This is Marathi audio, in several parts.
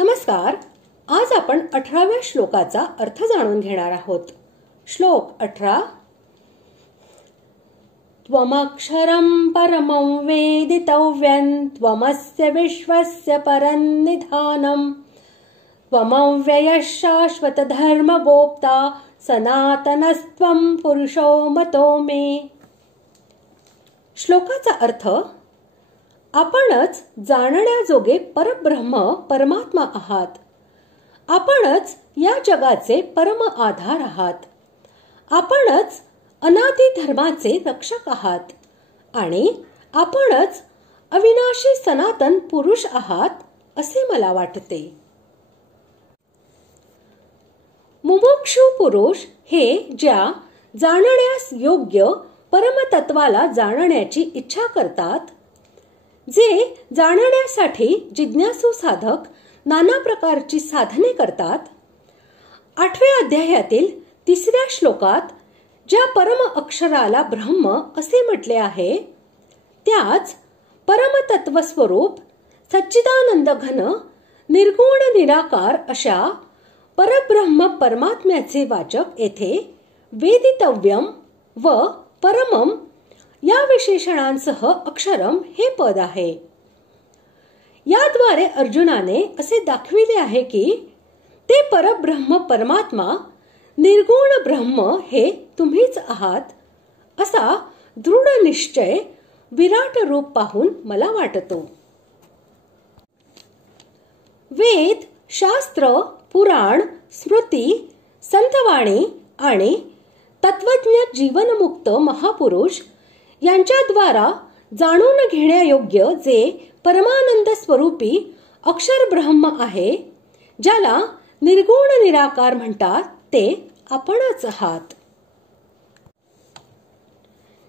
नमस्कार. आज आपण 18व्या श्लोकाचा अर्थ जाणून घेणार आहोत. श्लोक 18. त्वमक्षरं परमं वेदितव्यं त्वमस्य विश्वस्य परन्निधानं त्वमव्ययः शाश्वतधर्मगोप्ता सनातनस्त्वं पुरुषो मतो मे. श्लोकाचा अर्थ: आपणच जाणण्याजोगे परब्रह्म परमात्मा आहात. आपणच या जगाचे परम आधार आहात. आपणच अनादि धर्माचे रक्षक आहात आणि आपणच अविनाशी सनातन पुरुष आहात असे मला वाटते. मुमुक्षु पुरुष हे ज्या जाणण्यास योग्य परमतत्वाला जाणण्याची इच्छा करतात, जे जाणण्यासाठी जिज्ञासू साधक नाना प्रकारची साधने करतात. 8व्या अध्यायातील 3ऱ्या श्लोकात ज्या परम अक्षराला ब्रह्म असे म्हटले आहे, त्याच परमतत्व स्वरूप सच्चिदानंद घन निर्गुण निराकार अशा परब्रह्म परमात्म्याचे वाचक येथे वेदितव्यम व परमम या विशेषणांसह अक्षरम हे पद आहे. याद्वारे अर्जुनाने असे दाखविले आहे की ते परब्रह्म परमात्मा निर्गुण ब्रह्म हे तुम्हीच आहात असा दृढ निश्चय विराट रूप पाहून मला वाटतो. वेद, शास्त्र, पुराण, स्मृती, संतवाणी आणि तत्वज्ञ जीवनमुक्त महापुरुष यांच्याद्वारा जाणून घेण्यायोग्य जे परमानंद स्वरूपी अक्षर ब्रह्म आहे, ज्याला निर्गुण निराकार म्हणतात, ते आपणच आहात.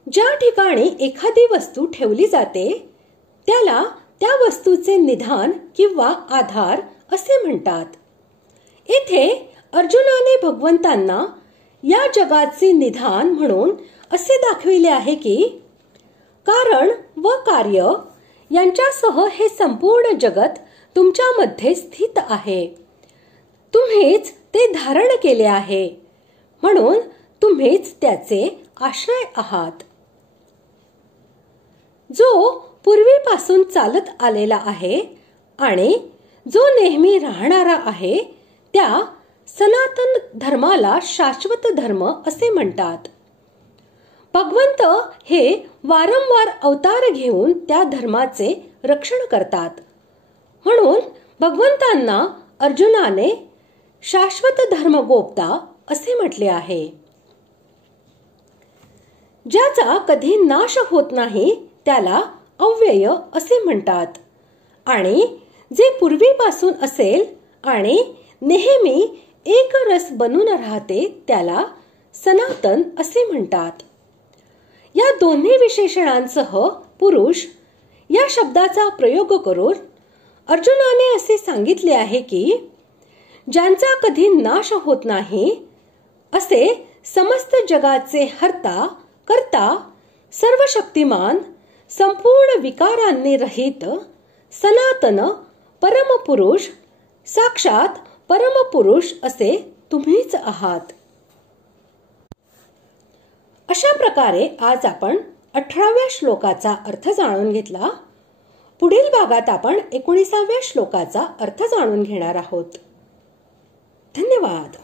ज्या ठिकाणी एखादी वस्तू ठेवली जाते त्याला त्या वस्तूचे निधान किंवा आधार असे म्हणतात. येथे अर्जुनाने भगवंतांना या जगाचे निधान म्हणून असे दाखविले आहे की कारण व कार्य यांच्यासह हे संपूर्ण जगत तुमच्यामध्ये स्थित आहे. तुम्हीच ते धारण केले आहे, म्हणून तुम्हीच त्याचे आश्रय आहात. जो पूर्वीपासून चालत आलेला आहे आणि जो नेहमी राहणारा आहे, त्या सनातन धर्माला शाश्वत धर्म असे म्हणतात. भगवंत हे वारंवार अवतार घेऊन त्या धर्माचे रक्षण करतात, म्हणून भगवंतांना अर्जुनाने शाश्वत धर्म गोप्ता असे म्हटले आहे. ज्याचा कधी नाश होत नाही त्याला अव्यय असे म्हणतात आणि जे पूर्वीपासून असेल आणि नेहमी एक रस बनून राहते त्याला सनातन असे म्हणतात. या दोन्ही विशेषणांसह पुरुष या शब्दाचा प्रयोग करून अर्जुनाने असे सांगितले आहे की ज्यांचा कधी नाश होत नाही, असे समस्त जगाचे हर्ता कर्ता सर्व शक्तिमान संपूर्ण विकारांनी रहित सनातन परमपुरुष साक्षात परमपुरुष असे तुम्हीच आहात. अशा प्रकारे आज आपण 18व्या श्लोकाचा अर्थ जाणून घेतला. पुढील भागात आपण 19व्या श्लोकाचा अर्थ जाणून घेणार आहोत. धन्यवाद.